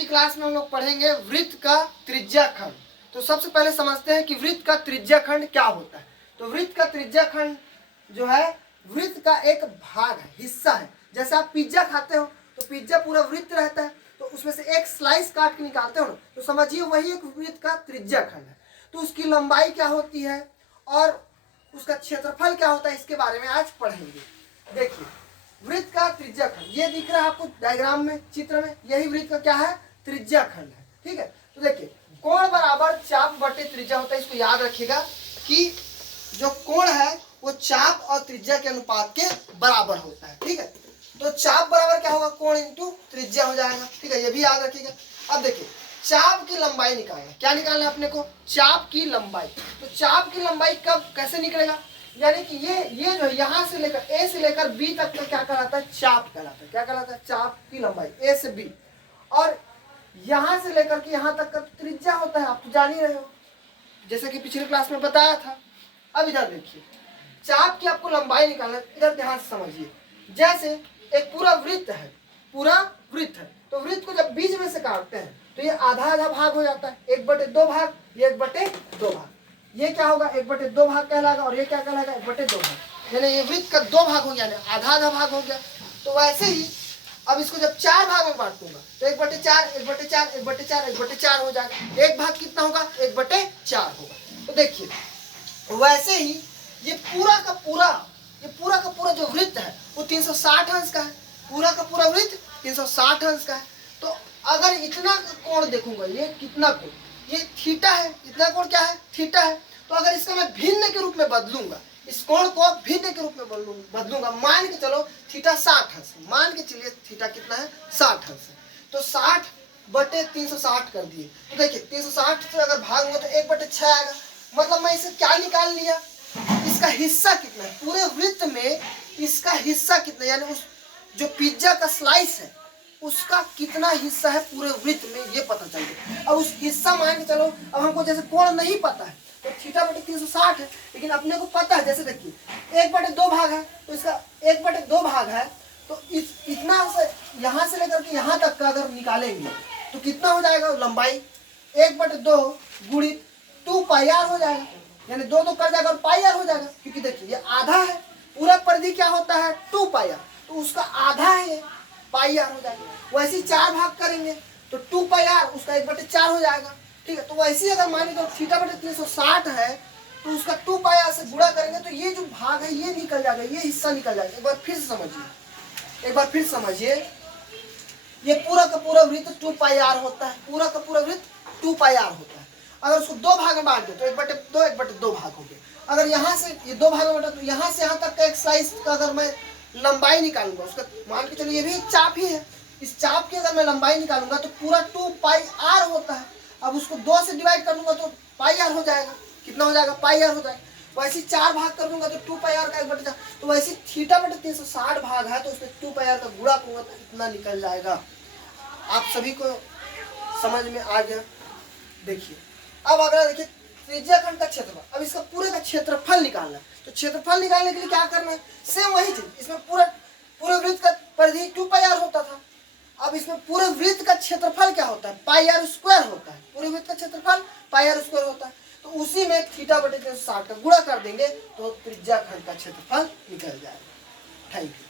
की क्लास में हम लोग पढ़ेंगे वृत्त का त्रिज्याखंड। तो सबसे पहले समझते हैं कि वृत्त का त्रिज्याखंड क्या होता है। तो वृत्त का त्रिज्याखंड जो है वृत्त का एक भाग है, हिस्सा है। जैसे आप पिज्जा खाते हो तो पिज्जा पूरा वृत्त रहता है, तो उसमें से एक स्लाइस काट के निकालते हो ना, तो समझिए वही एक वृत्त का त्रिज्याखंड है। तो उसकी लंबाई क्या होती है और उसका क्षेत्रफल क्या होता है, इसके बारे में आज पढ़ेंगे। देखिए वृत्त का त्रिज्याखंड, ये दिख रहा है आपको डायग्राम में, चित्र में, यही वृत्त का क्या है, त्रिज्याखंड है। ठीक है, तो देखिए कोण बराबर चाप बटे त्रिज्या होता है। इसको याद रखिएगा कि जो कोण है वो चाप और त्रिज्या के अनुपात के बराबर होता है। ठीक है, तो चाप बराबर क्या होगा, कोण इंटू त्रिज्या हो जाएगा। ठीक है, ये भी याद रखिएगा। अब देखिए चाप की लंबाई निकालना, क्या निकालना है अपने को, चाप की लंबाई। तो चाप की लंबाई कब कैसे निकलेगा, यानी कि ये जो यहाँ से लेकर ए से लेकर बी तक का क्या कहलाता है, चाप कहलाता है। क्या कहलाता है, चाप की लंबाई ए से बी। और यहाँ से लेकर के यहाँ तक का त्रिज्या होता है, आप तो जान ही रहे हो, जैसे कि पिछले क्लास में बताया था। अब इधर देखिए चाप की आपको लंबाई निकालना है, इधर ध्यान से समझिए। जैसे एक पूरा वृत्त है, पूरा वृत्त है, तो वृत्त को जब बीच में से काटते हैं तो ये आधा आधा भाग हो जाता है, 1/2 भाग, ये 1/2 भाग। ये क्या होगा, 1/2 भाग कहलाएगा, और ये क्या कहलाएगा, 1/2 भाग। यानी ये वृत्त का 2 भाग हो गया, आधा आधा भाग हो गया। तो वैसे ही अब इसको जब 4 भाग में बांट दूंगा तो 1/4 1/4 1/4 1/4 हो जाएगा। एक भाग कितना होगा, 1/4 होगा। तो देखिए वैसे ही ये पूरा का पूरा जो वृत्त है वो 360 अंश का है। पूरा का पूरा वृत्त 360 अंश का है। तो अगर इतना कोण देखूंगा, ये कितना कोण, ये थीटा है, इतना कोण क्या है, थीटा है। तो अगर इसका मैं भिन्न के रूप में बदलूंगा, इस कोण को भिन्न के रूप में बदलूंगा, मान के चलो थीटा 60 अंश, मान के चलिए थीटा कितना है, 60 अंश है। तो 60/360 कर दिए। तो देखिए 360 से अगर भाग होगा तो 1/6 आएगा। मतलब मैं इसे क्या निकाल लिया, इसका हिस्सा कितना है पूरे वृत्त में, इसका हिस्सा कितना, यानी उस जो पिज्जा का स्लाइस है उसका कितना हिस्सा है पूरे वृत्त में, ये पता चल गया। अब उस हिस्सा मान के चलो, अब हमको जैसे कोण नहीं पता है तो थीटा/360 है, लेकिन अपने को पता है, जैसे देखिए 1/2 भाग है, तो इसका 1/2 भाग है, तो इतना से यहाँ से लेकर के यहाँ तक का अगर निकालेंगे तो कितना हो जाएगा, लंबाई 1/2 गुणित 2πr हो जाएगा, यानी 2 कर जाएगा और πr हो जाएगा। क्योंकि देखिए ये आधा है, पूरा परिधि क्या होता है 2πr, तो उसका आधा है πr हो जाएगा। वैसे ही 4 भाग करेंगे तो 2πr, उसका 1/4 हो जाएगा। ठीक है, तो वैसे ही अगर मान लीजिए थीटा/360 है तो उसका 2πr से गुणा करेंगे तो ये जो भाग है ये निकल जाएगा, ये हिस्सा निकल जाएगा। एक बार फिर समझिए, ये पूरा का पूरा वृत्त 2πr होता है, पूरा का पूरा वृत्त 2πr होता है। अगर उसको 2 भाग में बांट दे तो 1/2 भाग हो गया। अगर यहाँ से ये 2 भाग में बांटा तो यहाँ से यहाँ तक का एक स्लाइस का अगर मैं लंबाई निकालूंगा, उसका मान के चलो ये भी एक चाप ही है, इस चाप की अगर मैं लंबाई निकालूंगा तो पूरा 2πr होता है। अब उसको 2 से डिवाइड कर दूंगा तो πr हो जाएगा। कितना हो जाएगा, πr हो जाएगा। वैसे 4 भाग कर दूंगा तो 2πr का 1/4। तो वैसे थीटा/360 भाग है तो उसमें 2πr का गुणा करूंगा तो इतना निकल जाएगा। आप सभी को समझ में आ गया। देखिए अब अगला देखिए त्रिज्याखंड का क्षेत्रफल। अब इसका पूरे का क्षेत्रफल निकालना है, तो क्षेत्रफल निकालने के लिए क्या करना है, सेम वही चीज, इसमें पूरे वृत्त का परिधि 2πr होता था। अब इसमें पूरे वृत्त का क्षेत्रफल क्या होता है, πr² होता है। पूरे वृत्त का क्षेत्रफल πr² होता है। तो उसी में थीटा/360 का गुणा कर देंगे तो त्रिज्याखंड का क्षेत्रफल निकल जाएगा। Thank you.